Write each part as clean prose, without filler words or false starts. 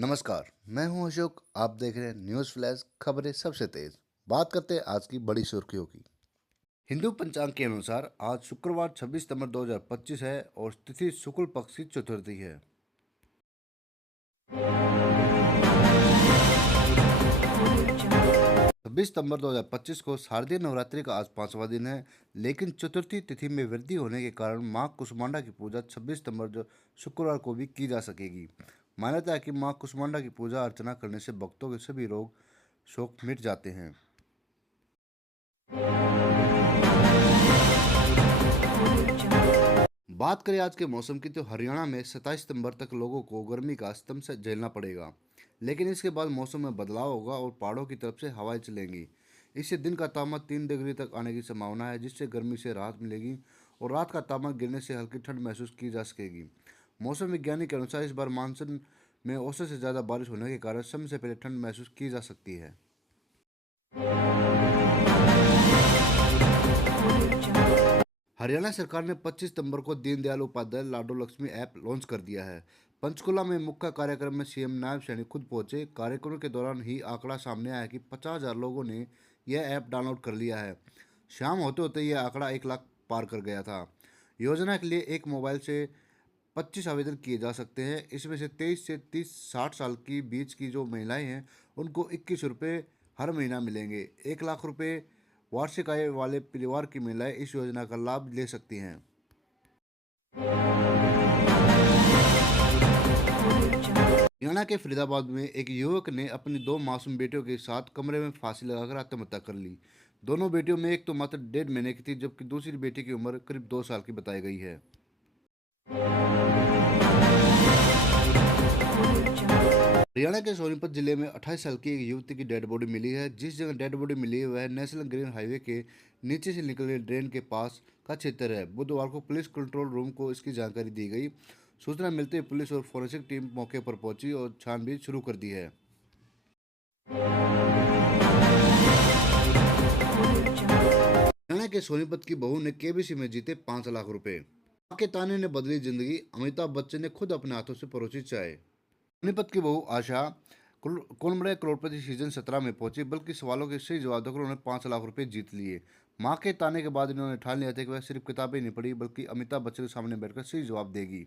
नमस्कार, मैं हूं अशोक। आप देख रहे हैं न्यूज़ फ्लैश, खबरें सबसे तेज। बात करते हैं आज की बड़ी सुर्खियों की। हिंदू पंचांग के अनुसार आज शुक्रवार 26 सितंबर 2025 है और तिथि शुक्ल पक्ष की चतुर्थी है। 26 सितंबर 2025 को शारदीय नवरात्रि का आज 5वां दिन है, लेकिन चतुर्थी तिथि में वृद्धि होने के कारण मां कुष्मांडा की पूजा 26 सितंबर शुक्रवार को भी की जा सकेगी। मान्यता है कि मां कुष्मांडा की पूजा अर्चना करने से भक्तों के सभी रोग शोक मिट जाते हैं। बात करें आज के मौसम की, तो हरियाणा में 27 सितंबर तक लोगों को गर्मी का सितम से झेलना पड़ेगा, लेकिन इसके बाद मौसम में बदलाव होगा और पहाड़ों की तरफ से हवाएं चलेंगी। इससे दिन का तापमान 3 डिग्री तक आने की संभावना है, जिससे गर्मी से राहत मिलेगी और रात का तापमान गिरने से हल्की ठंड महसूस की जा सकेगी। मौसम विज्ञानी के अनुसार इस बार मानसून में औसत से ज़्यादा बारिश होने के कारण समय से पहले ठंड महसूस की जा सकती है। हरियाणा सरकार ने 25 सितंबर को दीनदयाल उपाध्याय लाडो लक्ष्मी ऐप लॉन्च कर दिया है। पंचकुला में मुख्य कार्यक्रम में सीएम नायब सैनिक खुद पहुंचे। कार्यक्रम के दौरान ही आंकड़ा सामने आया कि 50,000 लोगों ने यह ऐप डाउनलोड कर लिया है। शाम होते होते यह आंकड़ा 1 लाख पार कर गया था। योजना के लिए एक मोबाइल से 25 आवेदन किए जा सकते हैं। इसमें से 23 से 60 साल की बीच की जो महिलाएं हैं उनको 21 रुपये हर महीना मिलेंगे। 1 लाख रुपये वार्षिक आय वाले परिवार की महिलाएं इस योजना का लाभ ले सकती हैं। हरियाणा के फरीदाबाद में एक युवक ने अपनी 2 मासूम बेटियों के साथ कमरे में फांसी लगाकर आत्महत्या कर ली। दोनों बेटियों में एक तो मात्र 1.5 महीने की थी, जबकि दूसरी बेटी की उम्र करीब 2 साल की बताई गई है। हरियाणा के सोनीपत जिले में 28 साल की एक युवती की डेड बॉडी मिली है। जिस जगह डेड बॉडी मिली है वह नेशनल ग्रीन हाईवे के नीचे से निकले ड्रेन के पास का क्षेत्र है। बुधवार को पुलिस कंट्रोल रूम को इसकी जानकारी दी गई। सूचना मिलते ही पुलिस और फोरेंसिक टीम मौके पर पहुंची और छानबीन शुरू कर दी है। हरियाणा के सोनीपत की बहू ने केबीसी में जीते 5 लाख रुपए। मां के ताने ने बदली जिंदगी, अमिताभ बच्चन ने खुद अपने हाथों से परोसी चाय। सोनीपत की बहू आशा कौन बड़े करोड़पति सीजन 17 में पहुंची, बल्कि सवालों के सही जवाब देकर उन्होंने 5 लाख रुपए जीत लिए। मां के ताने के बाद इन्होंने ठान लिया था कि वह सिर्फ किताबें नहीं पढ़ी, बल्कि अमिताभ बच्चन के सामने बैठकर सही जवाब देगी।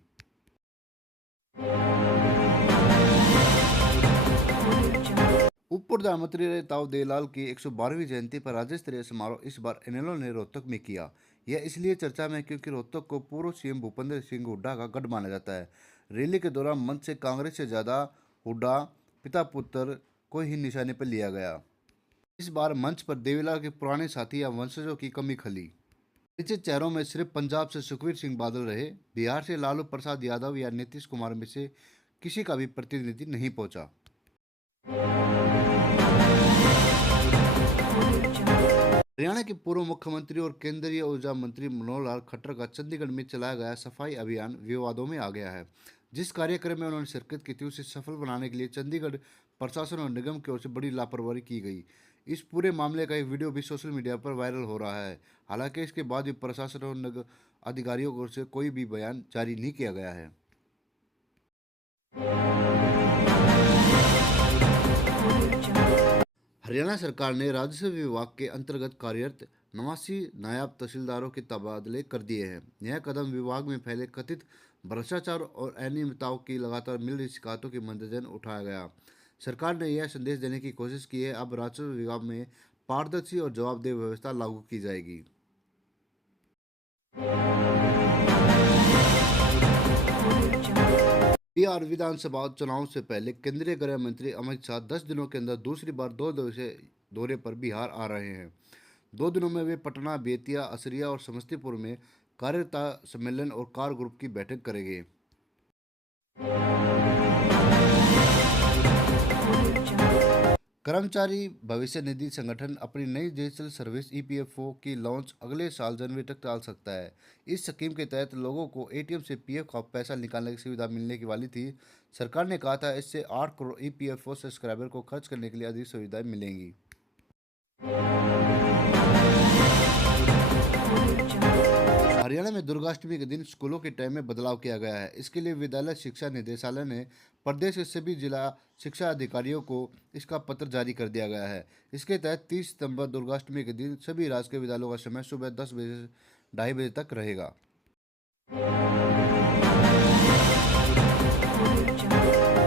उप प्रधानमंत्री रहे ताऊ देवलाल की 112वीं जयंती पर राज्य स्तरीय समारोह इस बार इनेलो ने रोहतक में किया। यह इसलिए चर्चा में है क्योंकि रोहतक को पूर्व सीएम भूपेंद्र सिंह हुड्डा का गढ़ माना जाता है। रैली के दौरान मंच से कांग्रेस से ज्यादा हुड्डा पिता पुत्र को ही निशाने पर लिया गया। इस बार मंच पर देवीलाल के पुराने साथी या वंशजों की कमी खली। नीचे चेहरों में सिर्फ पंजाब से सुखबीर सिंह बादल रहे। बिहार से लालू प्रसाद यादव या नीतीश कुमार में से किसी का भी प्रतिनिधि नहीं पहुंचा। हरियाणा के पूर्व मुख्यमंत्री और केंद्रीय ऊर्जा मंत्री मनोहर लाल खट्टर का चंडीगढ़ में चलाया गया सफाई अभियान विवादों में आ गया है। जिस कार्यक्रम में उन्होंने शिरकत की थी उसे सफल बनाने के लिए चंडीगढ़ प्रशासन और निगम की ओर से बड़ी लापरवाही की गई। इस पूरे मामले का एक वीडियो भी सोशल मीडिया पर वायरल हो रहा है। हालांकि इसके बाद भी प्रशासन और अधिकारियों की ओर से कोई भी बयान जारी नहीं किया गया है। हरियाणा सरकार ने राजस्व विभाग के अंतर्गत कार्यरत 89 नायब तहसीलदारों के तबादले कर दिए हैं। यह कदम विभाग में फैले कथित भ्रष्टाचार और अनियमितताओं की लगातार मिल रही शिकायतों के मद्देनजर उठाया गया। सरकार ने यह संदेश देने की कोशिश की है, अब राजस्व विभाग में पारदर्शी और जवाबदेह व्यवस्था लागू की जाएगी। बिहार विधानसभा चुनाव से पहले केंद्रीय गृह मंत्री अमित शाह 10 दिनों के अंदर दूसरी बार 2 दिवसीय दौरे पर बिहार आ रहे हैं। 2 दिनों में वे पटना, बेतिया, असरिया और समस्तीपुर में कार्यकर्ता सम्मेलन और कार ग्रुप की बैठक करेंगे। कर्मचारी भविष्य निधि संगठन अपनी नई डिजिटल सर्विस ईपीएफओ की लॉन्च अगले साल जनवरी तक टाल सकता है। इस स्कीम के तहत लोगों को एटीएम से पीएफ का पैसा निकालने की सुविधा मिलने की वाली थी। सरकार ने कहा था इससे 8 करोड़ ईपीएफओ सब्सक्राइबर को खर्च करने के लिए अधिक सुविधाएं मिलेंगी। हरियाणा में में दुर्गाष्टमी के दिन स्कूलों के टाइम में बदलाव किया गया है। इसके लिए विद्यालय शिक्षा निदेशालय ने प्रदेश के सभी जिला शिक्षा अधिकारियों को इसका पत्र जारी कर दिया गया है। इसके तहत 30 सितंबर दुर्गाष्टमी के दिन सभी राजकीय विद्यालयों का समय सुबह 10 बजे से 2:30 बजे तक रहेगा।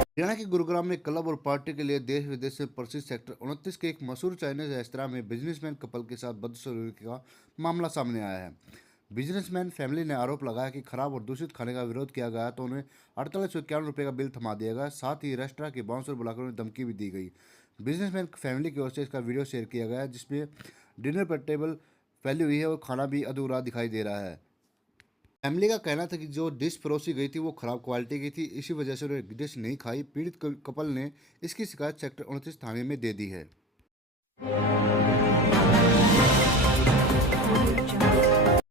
हरियाणा के गुरुग्राम में क्लब और पार्टी के लिए देश विदेश से प्रसिद्ध सेक्टर 29 के एक मशहूर चाइनीज रेस्तरां में बिजनेसमैन कपल के साथ बदसलूकी का मामला सामने आया है। बिजनेसमैन फैमिली ने आरोप लगाया कि खराब और दूषित खाने का विरोध किया गया तो उन्हें 4851 का बिल थमा दिया गया। साथ ही रेस्टोरेंट के बाउंसर बुलाकर उन्हें धमकी भी दी गई। बिजनेसमैन फैमिली की ओर से इसका वीडियो शेयर किया गया जिसमें डिनर पर टेबल फैली हुई है और खाना भी अधूरा दिखाई दे रहा है। फैमिली का कहना था कि जो डिश परोसी गई थी वो खराब क्वालिटी की थी, इसी वजह से उन्होंने डिश नहीं खाई। पीड़ित कपल ने इसकी शिकायत सेक्टर 29 थाने में दे दी है।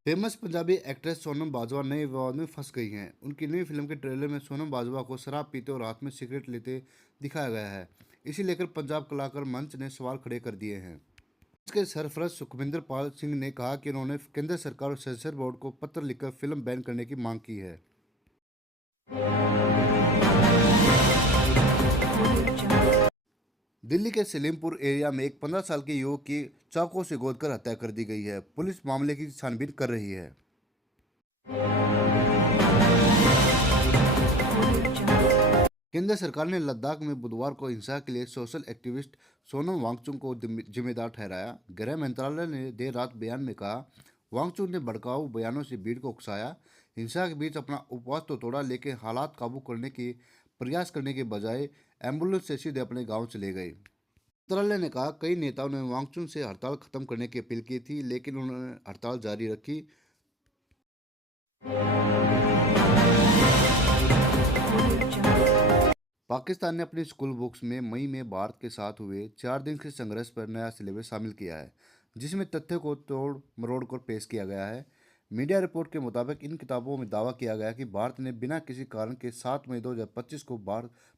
फेमस पंजाबी एक्ट्रेस सोनम बाजवा नए विवाद में फंस गई हैं। उनकी नई फिल्म के ट्रेलर में सोनम बाजवा को शराब पीते और हाथ में सिगरेट लेते दिखाया गया है। इसी लेकर पंजाब कलाकार मंच ने सवाल खड़े कर दिए हैं। इसके सरफराज सुखविंदर पाल सिंह ने कहा कि उन्होंने केंद्र सरकार और सेंसर बोर्ड को पत्र लिखकर फिल्म बैन करने की मांग की है। दिल्ली के सलीमपुर एरिया में एक 15 साल के युवक की चाकू से गोदकर हत्या कर दी गई है। पुलिस मामले की छानबीन कर रही है। केंद्र सरकार ने लद्दाख में बुधवार को हिंसा के लिए सोशल एक्टिविस्ट सोनम वांगचुक को जिम्मेदार ठहराया। गृह मंत्रालय ने देर रात बयान में कहा, वांगचुक ने भड़काऊ बयानों से भीड़ को उकसाया, हिंसा के बीच अपना उपवास तो तोड़ा, लेकिन हालात काबू करने की प्रयास करने के बजाय एम्बुलेंस से सीधे अपने गांव चले गए। मंत्रालय ने कहा, कई नेताओं ने वांगचुक से हड़ताल खत्म करने की अपील की थी, लेकिन उन्होंने हड़ताल जारी रखी। पाकिस्तान ने अपनी स्कूल बुक्स में मई में भारत के साथ हुए 4 दिन के संघर्ष पर नया सिलेबस शामिल किया है, जिसमें तथ्यों को तोड़ मरोड़ कर पेश किया गया है। मीडिया रिपोर्ट के मुताबिक इन किताबों में दावा किया गया कि भारत ने बिना किसी कारण के 7 मई 2025 को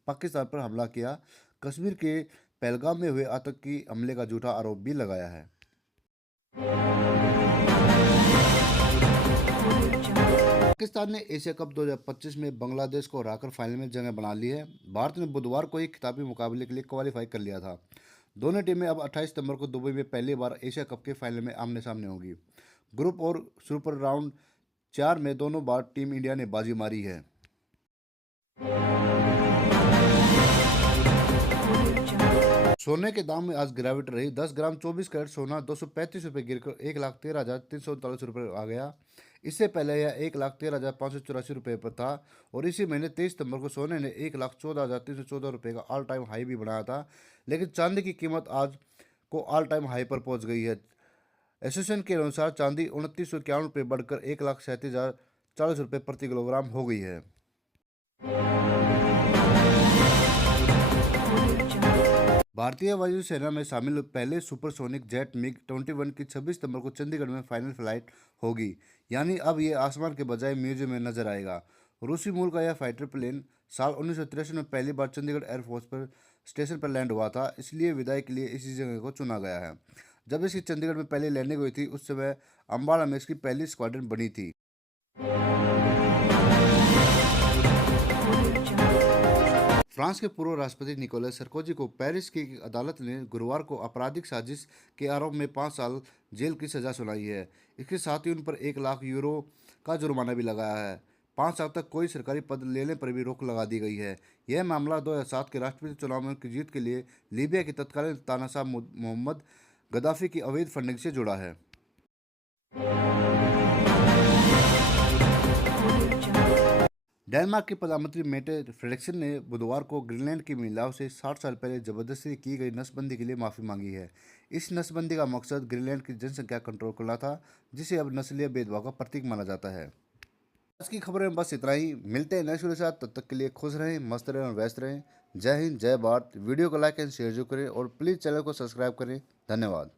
पाकिस्तान पर हमला किया। कश्मीर के पहलगाम में हुए आतंकी हमले का झूठा आरोप भी लगाया है। पाकिस्तान ने एशिया कप 2025 में बांग्लादेश को हराकर फाइनल में जगह बना ली है। भारत ने बुधवार को एक खिताबी मुकाबले के लिए क्वालिफाई कर लिया था। दोनों टीमें अब 28 सितंबर को दुबई में पहली बार एशिया कप के फाइनल में आमने सामने होंगी। ग्रुप और सुपर राउंड 4 में दोनों बार टीम इंडिया ने बाजी मारी है। सोने के दाम में आज गिरावट रही। 10 ग्राम 24 कैरेट सोना 235 रुपये गिरकर 1,13,339 रुपये आ गया। इससे पहले यह 1,13,584 रुपये पर था और इसी महीने 23 सितंबर को सोने ने 1,14,314 रुपये का ऑल टाइम हाई भी बनाया था। लेकिन चांदी की कीमत आज को ऑल टाइम हाई पर पहुंच गई है। एसोसिएशन के अनुसार चांदी 2951 रुपये बढ़कर 1,37,040 रुपये प्रति किलोग्राम हो गई है। भारतीय वायुसेना में शामिल पहले सुपरसोनिक जेट मिग 21 की 26 सितंबर को चंडीगढ़ में फाइनल फ्लाइट होगी। यानी अब ये आसमान के बजाय म्यूजियम में नजर आएगा। रूसी मूल का यह फाइटर प्लेन साल 1963 में पहली बार चंडीगढ़ एयरफोर्स पर स्टेशन पर लैंड हुआ था, इसलिए विदाई के लिए इसी जगह को चुना गया है। जब इसकी चंडीगढ़ में पहली लैंडिंग हुई थी उस समय अम्बाला में इसकी पहली स्क्वाड्रन बनी थी। फ्रांस के पूर्व राष्ट्रपति निकोलस सरकोजी को पेरिस की अदालत ने गुरुवार को आपराधिक साजिश के आरोप में 5 साल जेल की सजा सुनाई है। इसके साथ ही उन पर 1 लाख यूरो का जुर्माना भी लगाया है। 5 साल तक कोई सरकारी पद लेने पर भी रोक लगा दी गई है। यह मामला 2007 के राष्ट्रपति चुनाव में उनकी जीत के लिए लीबिया के तत्कालीन तानाशाह मोहम्मद गद्दाफी की अवैध फंडिंग से जुड़ा है। डेनमार्क के प्रधानमंत्री मेटे फ्रेडरिक्सन ने बुधवार को ग्रीनलैंड की महिलाओं से 60 साल पहले जबरदस्ती की गई नसबंदी के लिए माफ़ी मांगी है। इस नसबंदी का मकसद ग्रीनलैंड की जनसंख्या कंट्रोल करना था, जिसे अब नस्लीय भेदभाव का प्रतीक माना जाता है। आज की खबरें में बस इतना ही। मिलते हैं नेक्स्ट वीडियो के साथ, तब तक के लिए खुश रहें, मस्त रहें और व्यस्त रहें। जय हिंद, जय भारत। वीडियो को लाइक एंड शेयर जरूर करें और प्लीज़ चैनल को सब्सक्राइब करें। धन्यवाद।